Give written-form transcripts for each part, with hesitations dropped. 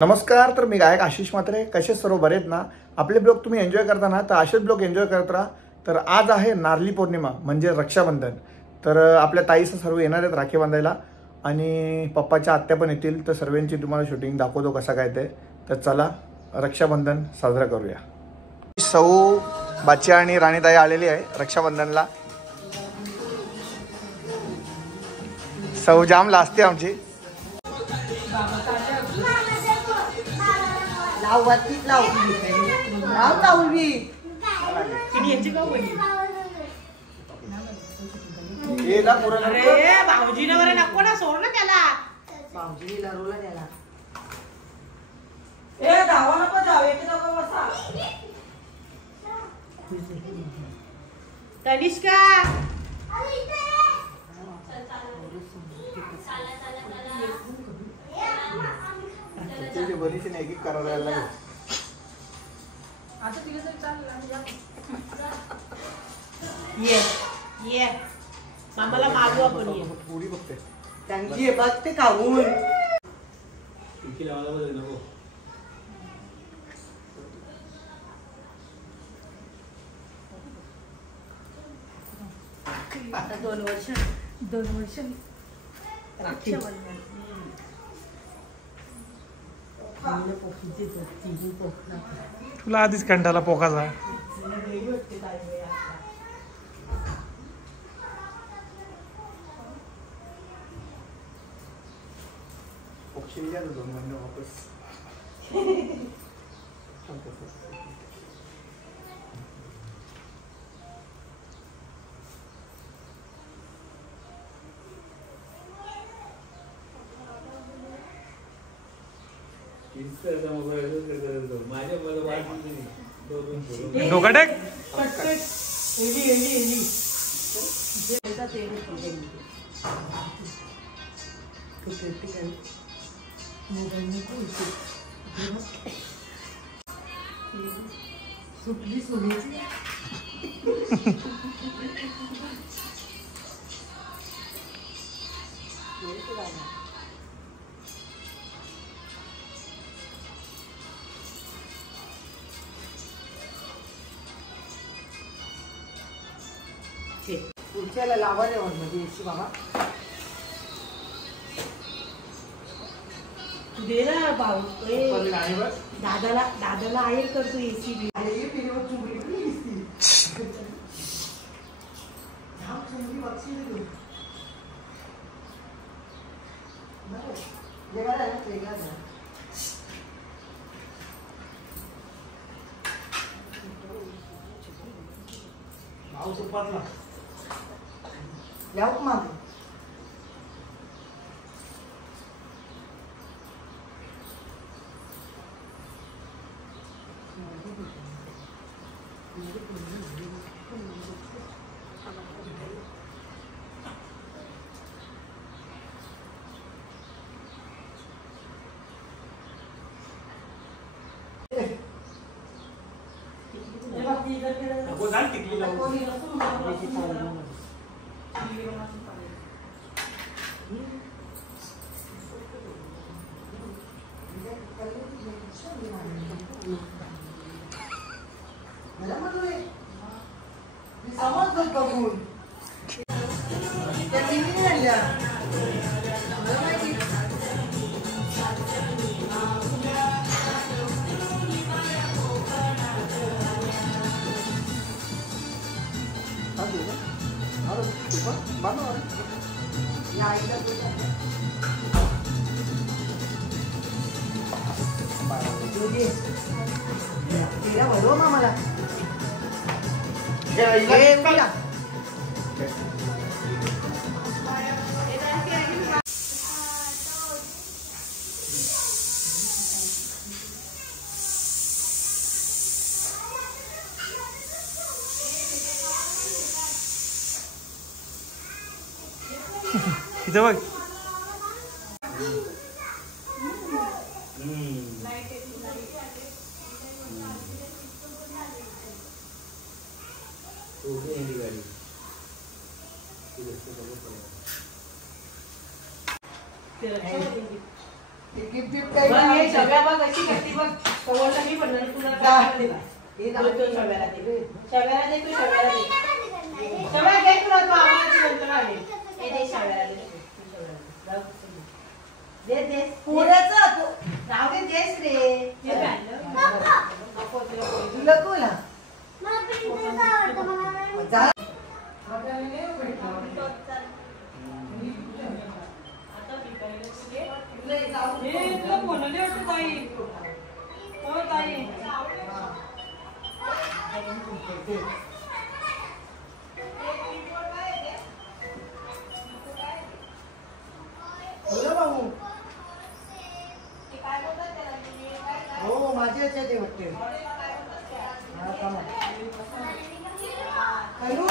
नमस्कार. तर मी गायक आशिष म्हात्रे. कसे सर्व बरेत ना. आपले ब्लॉग तुम्ही एन्जॉय करता ना, तर असेच ब्लॉग एन्जॉय करत राहा. तर आज आहे नारळी पौर्णिमा म्हणजे रक्षाबंधन. तर आपल्या ताईचं सर्व येणार आहेत राखी बांधायला आणि पप्पाच्या आत्या पण येतील. तर सर्वांची तुम्हाला शूटिंग दाखवतो कसं काय ते. तर चला रक्षाबंधन साजरा करूया. सौ बाच्या आणि राणीताई आलेली आहे रक्षाबंधनला. सौ जाम लाजते आमची. तनिष्का बरीच नाही करायला लागेल. ये ये मामाला मागू आपण ये पुरी बघते त्यांची बघते खाऊन आता 2 वर्ष तुला आधीच कंटाळा पोकाचा. वापस डोकाटेक सुटली सोन्याची पुढच्याला लावायला मध्ये याची बाबा तू दे ना भाऊ. दादाला आहे करतो एसी भाऊ सुपातला याव माग मामाला इथं बघ. गिफ्ट गिफ्ट काही बघ, हे शव्या बघ अशी करते बघ. कवरला मी पण नाही, तुला काय दिला? हे दाखव तो शव्याला दे. शव्याला दे, तू शव्याला दे. शव्या घे तुला तो आवाज म्हणतो ना हे. हे दे शव्याला दे. तू शव्याला दे. दे दे. पुऱ्याचं तू नाव दे देस रे. हे आणलं. नको तुला कोला. मला प्रिंटर आवडतं मला. जा. हो माझ्या याच्यात आहे वाटते. हॅलो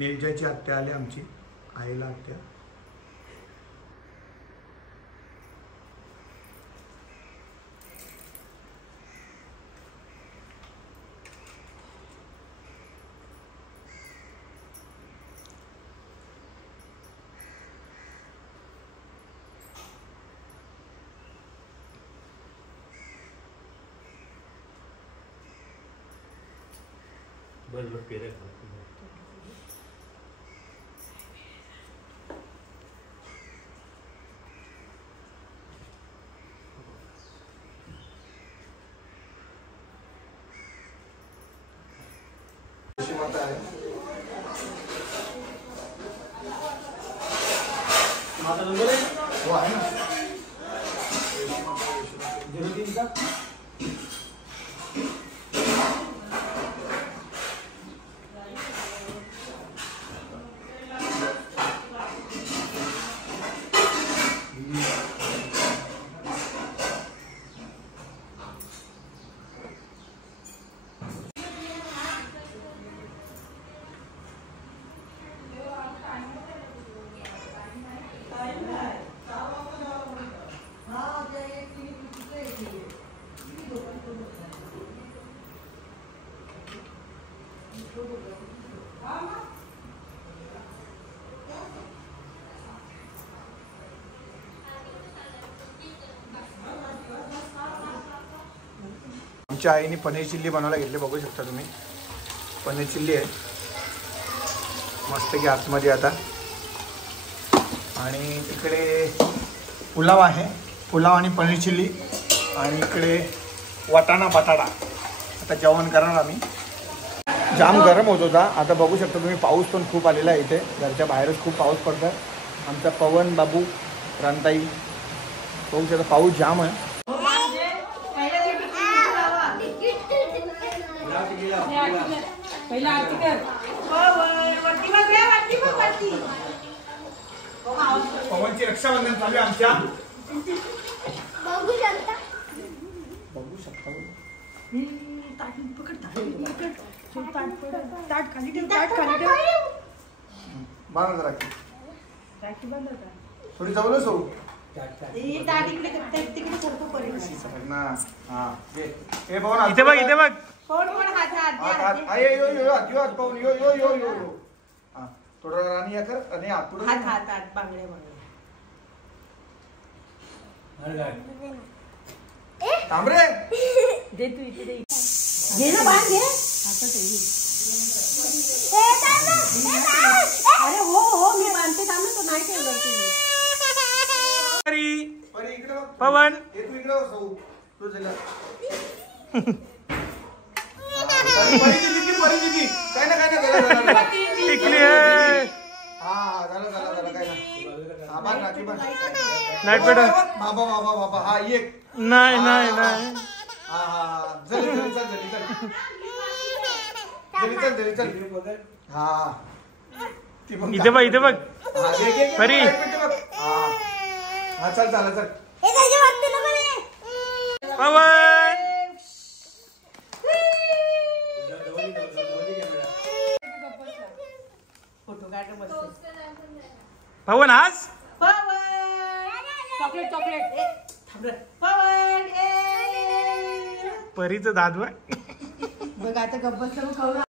नीलजाची आत्या आली आमची आईला आत्या. बरं पेरे माता आहे. माता नंबर आहे हो आहे ना. 03 का आमच्या आईने पनीर चिल्ली बनवायला घेतली, बघू शकता तुम्ही. पनीर चिल्ली आहे मस्त की आतमध्ये आता. आणि इकडे पुलाव आहे, पुलाव आणि पनीर चिल्ली. आणि इकडे वाटाणा बटाटा. आता जेवण करणार आम्ही. जाम गरम होत होता, आता बघू शकता तुम्ही पाऊस पण खूप आलेला आहे इथे. घरच्या बाहेरच खूप पाऊस पडतो. आमचा पवन बाबू रानताई बघू शकता पाऊस जाम आहे. पवनची रक्षाबंधन चालू आहे आमच्या. बघू शकता बांधा राखी थोडी जवळच हो ना. हा हे पवन इथे बघ इथे बघ. पवन यो यो यो यो यो. हा थोडं राणी या कर आणि थांब रे. दे तू इथे दे. घे ना बांध घे. अरे हो मी बांधते थांब ना तो नाही ठेवलं परी परी इकडे बघ. पवन हे तू इकडे बघ. तू चला. परी दिली. काय ना झालं. टिकली आहे. हा झालं काय ना. हा बांध राखी बांध. लाईट पेटव. बाबा हा एक. नाही हा चल. हा इथे बघ हा, घे. परी. हा चल पवन फोटो काढ मस्त. पवन आज चॉकलेट पवन परीचं दादू आहे. बघ आता गब्बल सर्व खाऊ